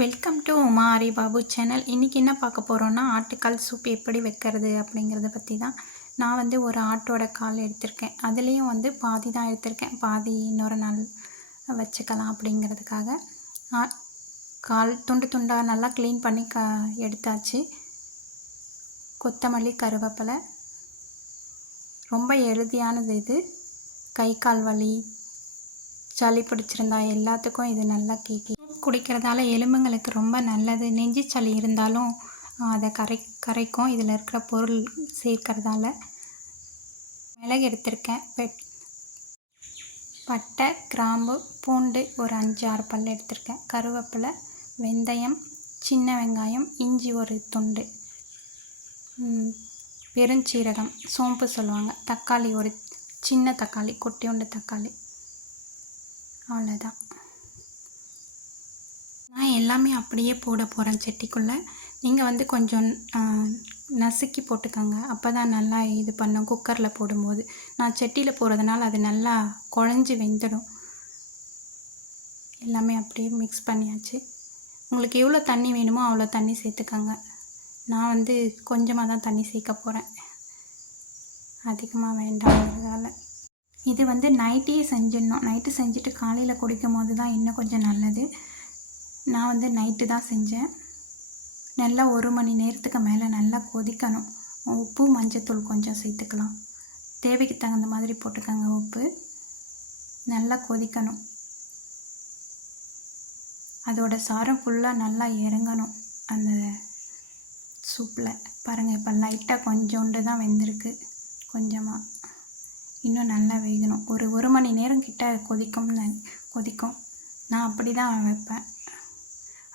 Welcome to Uma aari Babu channel. இன்றைக்கி என்ன பார்க்க போகிறோன்னா, ஆட்டுக்கால் சூப் எப்படி வைக்கிறது அப்படிங்கிறத பற்றி தான். நான் வந்து ஒரு ஆட்டோட கால் எடுத்திருக்கேன். அதுலேயும் வந்து பாதி தான் எடுத்திருக்கேன், பாதி இன்னொரு நாள் வச்சுக்கலாம் அப்படிங்கிறதுக்காக. கால் துண்டு துண்டாக நல்லா க்ளீன் பண்ணி எடுத்தாச்சு. கொத்தமல்லி, கருவேப்பிலை, ரொம்ப ஹெல்தியானது இது. கை கால் வலி, சளி பிடிச்சிருந்தா எல்லாத்துக்கும் இது நல்லா கேட்கும். குடிக்கிறதால எலும்புங்களுக்கு ரொம்ப நல்லது. நெஞ்சு சளி இருந்தாலும் அதை கரைக்கும் இதில் இருக்கிற பொருள் சேர்க்கறதால. மிளகு எடுத்திருக்கேன், பட்டை, கிராம்பு, பூண்டு ஒரு 5-6 பல் எடுத்திருக்கேன், கருவேப்பிலை, வெந்தயம், சின்ன வெங்காயம், இஞ்சி ஒரு துண்டு, பெருஞ்சீரகம், சோம்பு சொல்லுவாங்க, தக்காளி ஒரு சின்ன தக்காளி, குட்டியோண்டு தக்காளி. அவ்வளோதான். நான் எல்லாமே அப்படியே போட போகிறேன் சட்டிக்குள்ளே. நீங்கள் வந்து கொஞ்சம் நசுக்கி போட்டுக்கோங்க, அப்போ தான் நல்லா இது பண்ணும் குக்கரில் போடும்போது. நான் சட்டியில் போடுறதுனால அது நல்லா குழஞ்சி வெந்துடும். எல்லாமே அப்படியே மிக்ஸ் பண்ணியாச்சு. உங்களுக்கு எவ்வளோ தண்ணி வேணுமோ அவ்வளோ தண்ணி சேர்த்துக்கோங்க. நான் வந்து கொஞ்சமாக தான் தண்ணி சேர்க்க போகிறேன், அதிகமாக வேண்டாம்ன்றதால. இது வந்து நைட்டே செஞ்சிடணும். நைட்டு செஞ்சுட்டு காலையில் குடிக்கும் போது தான் இன்னும் கொஞ்சம் நல்லது. நான் வந்து நைட்டு தான் செஞ்சேன். நல்லா 1 மணி நேரத்துக்கு மேலே நல்லா கொதிக்கணும். உப்பு, மஞ்சத்தூள் கொஞ்சம் சேர்த்துக்கலாம், தேவைக்கு தகுந்த மாதிரி போட்டுக்கோங்க உப்பு. நல்லா கொதிக்கணும், அதோட சாரம் ஃபுல்லாக நல்லா இறங்கணும் அந்த சூப்பில். பாருங்கள், இப்போ லைட்டாக கொஞ்சோண்டு தான் வெந்திருக்கு, கொஞ்சமாக. இன்னும் நல்லா வேகணும். ஒரு 1 மணி நேரம் கிட்ட கொதிக்கும். நான் அப்படி தான் வைப்பேன்.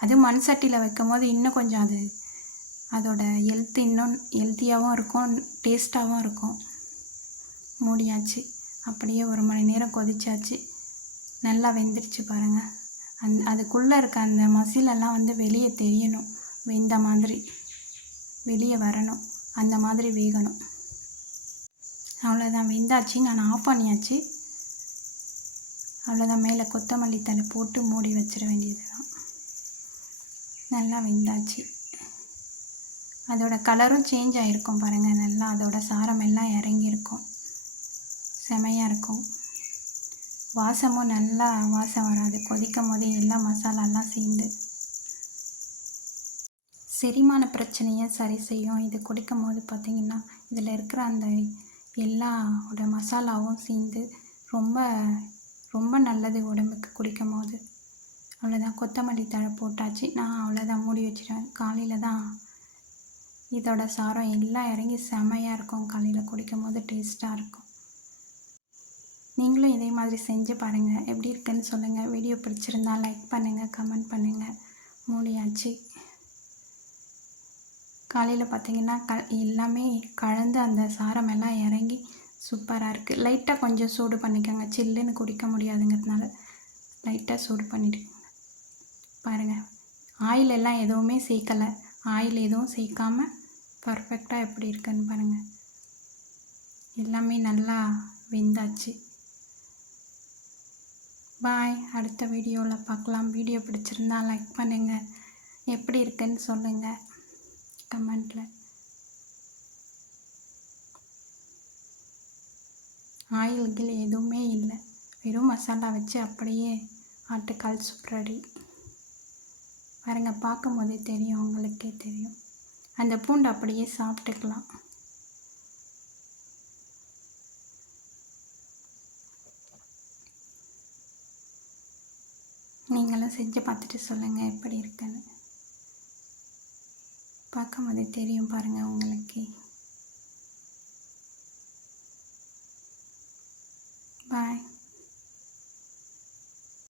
அது மண் சட்டியில் வைக்கும் போது இன்னும் கொஞ்சம் அதோட இன்னும் ஹெல்த்தியாகவும் இருக்கும், டேஸ்ட்டாகவும் இருக்கும். மூடியாச்சு. அப்படியே 1 மணி நேரம் கொதிச்சாச்சு. நல்லா வெந்துடுச்சு பாருங்கள். அதுக்குள்ளே இருக்க அந்த மசிலெல்லாம் வந்து வெளியே தெரியணும், வெந்த மாதிரி வெளியே வரணும், அந்த மாதிரி வேகணும். அவ்வளோதான், வெந்தாச்சு. நான் ஆஃப் பண்ணியாச்சு. அவ்வளோதான். மேலே கொத்தமல்லி தழை போட்டு மூடி வச்சிட வேண்டியது தான். நல்லா வெந்தாச்சு. அதோட கலரும் சேஞ்ச் ஆகிருக்கும் பாருங்கள். நல்லா அதோட சாரம் எல்லாம் இறங்கியிருக்கும், செமையாக இருக்கும். வாசமும் நல்லா வாசம் வராது கொதிக்கும் போதே, எல்லா மசாலாலாம் சேர்ந்து. செரிமான பிரச்சனையை சரி செய்யும் இது குடிக்கும் போது. பார்த்திங்கன்னா இதில் இருக்கிற அந்த எல்லாவோட மசாலாவும் சேர்ந்து ரொம்ப ரொம்ப நல்லது உடம்புக்கு குடிக்கும் போது. அவ்வளோதான், கொத்தமல்லி தழை போட்டாச்சு. நான் அவ்வளோதான், மூடி வச்சிட்டேன். காலையில் தான் இதோட சாரம் எல்லாம் இறங்கி செமையாக இருக்கும். காலையில் குடிக்கும் போது டேஸ்ட்டாக இருக்கும். நீங்களும் இதே மாதிரி செஞ்சு பாருங்கள், எப்படி இருக்குன்னு சொல்லுங்கள். வீடியோ பிடிச்சிருந்தா லைக் பண்ணுங்கள், கமெண்ட் பண்ணுங்கள். மூடியாச்சு. காலையில் பார்த்திங்கன்னா எல்லாமே கலந்து அந்த சாரம் எல்லாம் இறங்கி சூப்பராக இருக்குது. லைட்டாக கொஞ்சம் சூடு பண்ணிக்கோங்க, சில்லுன்னு குடிக்க முடியாதுங்கிறதுனால லைட்டாக சூடு பண்ணிவிடுங்க. பாருங்கள், ஆயில் எல்லாம் எதுவுமே சேர்க்கலை. ஆயில் எதுவும் சேர்க்காமல் பர்ஃபெக்டாக எப்படி இருக்குன்னு பாருங்கள். எல்லாமே நல்லா வெந்தாச்சு. பாய், அடுத்த வீடியோவில் பார்க்கலாம். வீடியோ பிடிச்சிருந்தா லைக் பண்ணுங்கள், எப்படி இருக்குன்னு சொல்லுங்கள் கமெண்ட்டில். ஆயில்கள் எதுவுமே இல்லை, வெறும் மசாலா வச்சு அப்படியே ஆட்டுக்கால் சூப் ரெடி. பாருங்கள், பார்க்கும் போதே தெரியும், உங்களுக்கே தெரியும். அந்த பூண்டு அப்படியே சாப்பிட்டுக்கலாம். நீங்களும் செஞ்சு பார்த்துட்டு சொல்லுங்கள் எப்படி இருக்குன்னு. பார்க்கும் போதே தெரியும் பாருங்கள் உங்களுக்கே.